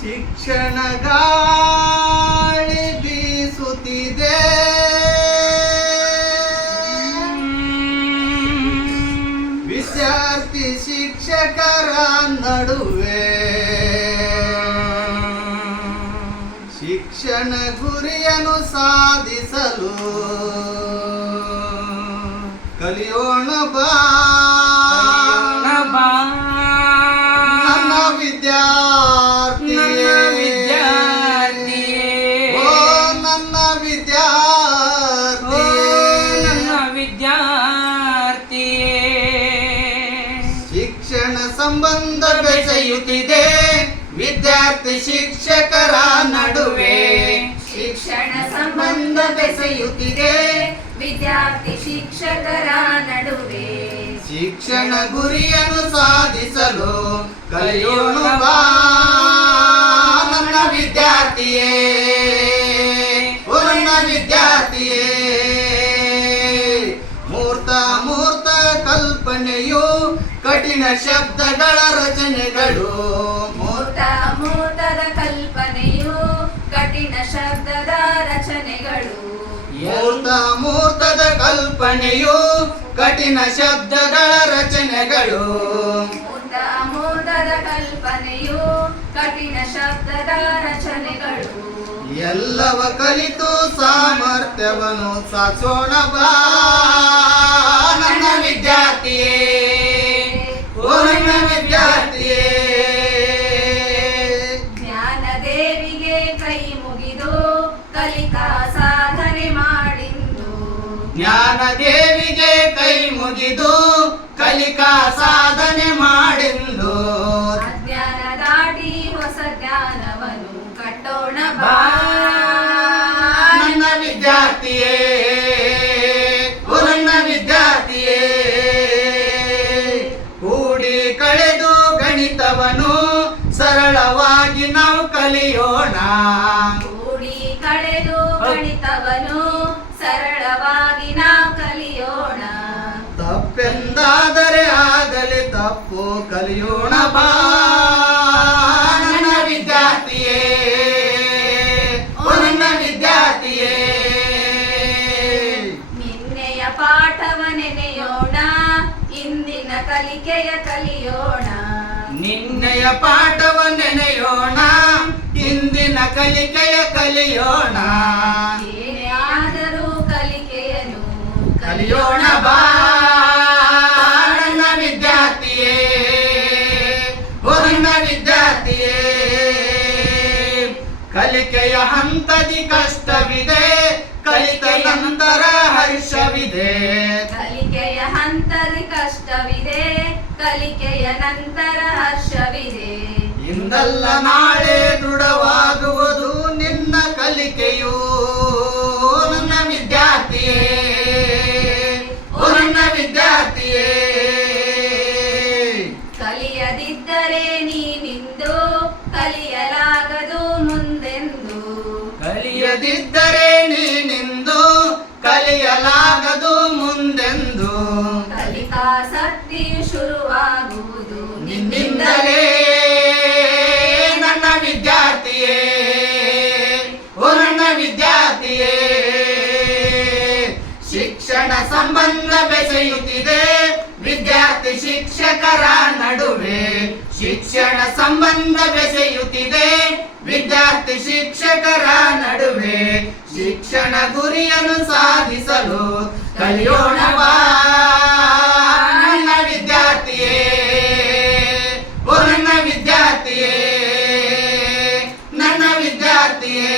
ಶಿಕ್ಷಣ ಗಾಳಿ ಬೀಸುತ್ತಿದೆ, ವಿದ್ಯಾರ್ಥಿ ಶಿಕ್ಷಕರ ನಡುವೆ ಶಿಕ್ಷಣ ಗುರಿಯನ್ನು ಸಾಧಿಸಲು ಕಲಿಯೋಣ ಬಾ ನನ್ನ ವಿದ್ಯಾರ್ಥಿಯೇ, ಓ ನನ್ನ ವಿದ್ಯಾರ್ಥಿಯೇ, ಶಿಕ್ಷಣ ಸಂಬಂಧ ಬೆಸೆಯುತ್ತಿದೆ ವಿದ್ಯಾರ್ಥಿ ಶಿಕ್ಷಕರ ನಡುವೆ, ಶಿಕ್ಷಣ ಸಂಬಂಧ ಬೆಸೆಯುತ್ತಿದೆ ವಿದ್ಯಾರ್ಥಿ ಶಿಕ್ಷಕರ ನಡುವೆ, ಶಿಕ್ಷಣ ಗುರಿಯನ್ನು ಸಾಧಿಸಲು ಕಲಿಯೋಣ ಬಾ ನನ್ನ ವಿದ್ಯಾರ್ಥಿಯೇ, ಓ ನನ್ನ ವಿದ್ಯಾರ್ಥಿಯೇ. ಮೂರ್ತ ಕಲ್ಪನೆಯು ಕಠಿಣ ಶಬ್ದಗಳ ರಚನೆಗಳು, ಮೂರ್ತದ ಕಲ್ಪನೆಯು ಕಠಿಣ ಶಬ್ದದ ರಚನೆಗಳು, ಮೂರ್ತದ ಕಲ್ಪನೆಯು ಕಠಿಣ ಶಬ್ದಗಳ ರಚನೆಗಳು, ಮೂರ್ತದ ಕಲ್ಪನೆಯು ಕಠಿಣ ಶಬ್ದದ ರಚನೆಗಳು, ಎಲ್ಲವ ಕಲಿತು ಸಾಮರ್ಥ್ಯವನ್ನು ಸಾಧಿಸೋಣ ಬಾ ನನ್ನ ವಿದ್ಯಾರ್ಥಿಯೇ, ಓ ನನ್ನ ವಿದ್ಯಾರ್ಥಿಯೇ. ಜ್ಞಾನದೇವಿಗೆ ಕೈ ಮುಗಿದು ಕಲಿಕಾ ಸಾಧನೆ ಮಾಡಿಂದು, ಜ್ಞಾನದೇವಿಗೆ ಕೈ ಮುಗಿದು ಕಲಿಕಾ ಸಾಧನೆ ಮಾಡಿಂದು, ಅಜ್ಞಾನ ದಾಟಿ ಹೊಸ ಜ್ಞಾನವನ್ನು ಕಟ್ಟೋಣ ಬಾ ನನ್ನ ವಿದ್ಯಾರ್ಥಿಯೇ, ಓ ನನ್ನ ವಿದ್ಯಾರ್ಥಿಯೇ. ಕೂಡಿ ಕಳೆದು ಗಣಿತವನ್ನು ಸರಳವಾಗಿ ನಾವು ಕಲಿಯೋಣ, ಕೂಡಿ ಕಳೆದು ಗಣಿತವನ್ನು ಸರಳವಾಗಿ ನಾವು ಕಲಿಯೋಣ, ತಪ್ಪೆಂದಾದರೆ ಆಗಲಿ ತಪ್ಪು ಕಲಿಯೋಣ ಬಾ ನನ್ನ ವಿದ್ಯಾರ್ಥಿಯೇ, ಓ ನನ್ನ ವಿದ್ಯಾರ್ಥಿಯೇ. ನಿನ್ನೆಯ ಪಾಠವ ನೆನೆಯೋಣ ಇಂದಿನ ಕಲಿಕೆಯ ಕಲಿಯೋಣ, ನಿನ್ನೆಯ ಪಾಠವ ನೆನೆಯೋಣ ಇಂದಿನ ಕಲಿಕೆಯ ಕಲಿಯೋಣ, ಏನೇ ಆದರೂ ಕಲಿಕೆಯನ್ನು ಕಲಿಯೋಣ ಬಾ ನನ್ನ ವಿದ್ಯಾರ್ಥಿಯೇ, ಓ ನನ್ನ ವಿದ್ಯಾರ್ಥಿಯೇ. ಕಲಿಕೆಯ ಹಂತದಿ ಕಷ್ಟವಿದೆ, ಕಲಿತ ನಂತರ ಹರ್ಷವಿದೆ, ಕಲಿಕೆಯ ಹಂತದ ಕಷ್ಟವಿದೆ ಕಲಿಕೆಯ ನಂತರ ಹರ್ಷವಿದೆ, ಇಂದಲ್ಲ ನಾಳೆ ದೃಢವಾಗುವುದು ನಿನ್ನ ಕಲಿಕೆಯು ನನ್ನ ವಿದ್ಯಾರ್ಥಿಯೇ, ಓ ನನ್ನ ವಿದ್ಯಾರ್ಥಿಯೇ. ಕಲಿಯದಿದ್ದರೆ ನೀನಿಂದು ಕಲಿಯಲಾಗದು ಮುಂದೆಂದು, ಕಲಿಯದಿದ್ದರೆ ನೀನಿಂದು ಕಲಿಯಲಾಗದು ಮುಂದೆಂದು, ಕಲಿಕಾಸಕ್ತಿಯು ಶುರುವಾಗುವುದು ನಿನ್ನಿಂದಲೇ ನನ್ನ ವಿದ್ಯಾರ್ಥಿಯೇ, ಓ ನನ್ನ ವಿದ್ಯಾರ್ಥಿಯೇ. ಶಿಕ್ಷಣ ಸಂಬಂಧ ಬೆಸೆಯುತ್ತಿದೆ ವಿದ್ಯಾರ್ಥಿ ಶಿಕ್ಷಕರ ನಡುವೆ, ಶಿಕ್ಷಣ ಸಂಬಂಧ ಬೆಸೆಯುತ್ತಿದೆ ವಿದ್ಯಾರ್ಥಿ ಶಿಕ್ಷಕರ ನಡುವೆ, ಶಿಕ್ಷಣ ಗುರಿಯನ್ನು ಸಾಧಿಸಲು ಕಲಿಯೋಣ ಬಾ ನನ್ನ ವಿದ್ಯಾರ್ಥಿಯೇ, ಓ ನನ್ನ ವಿದ್ಯಾರ್ಥಿಯೇ, ನನ್ನ ವಿದ್ಯಾರ್ಥಿಯೇ.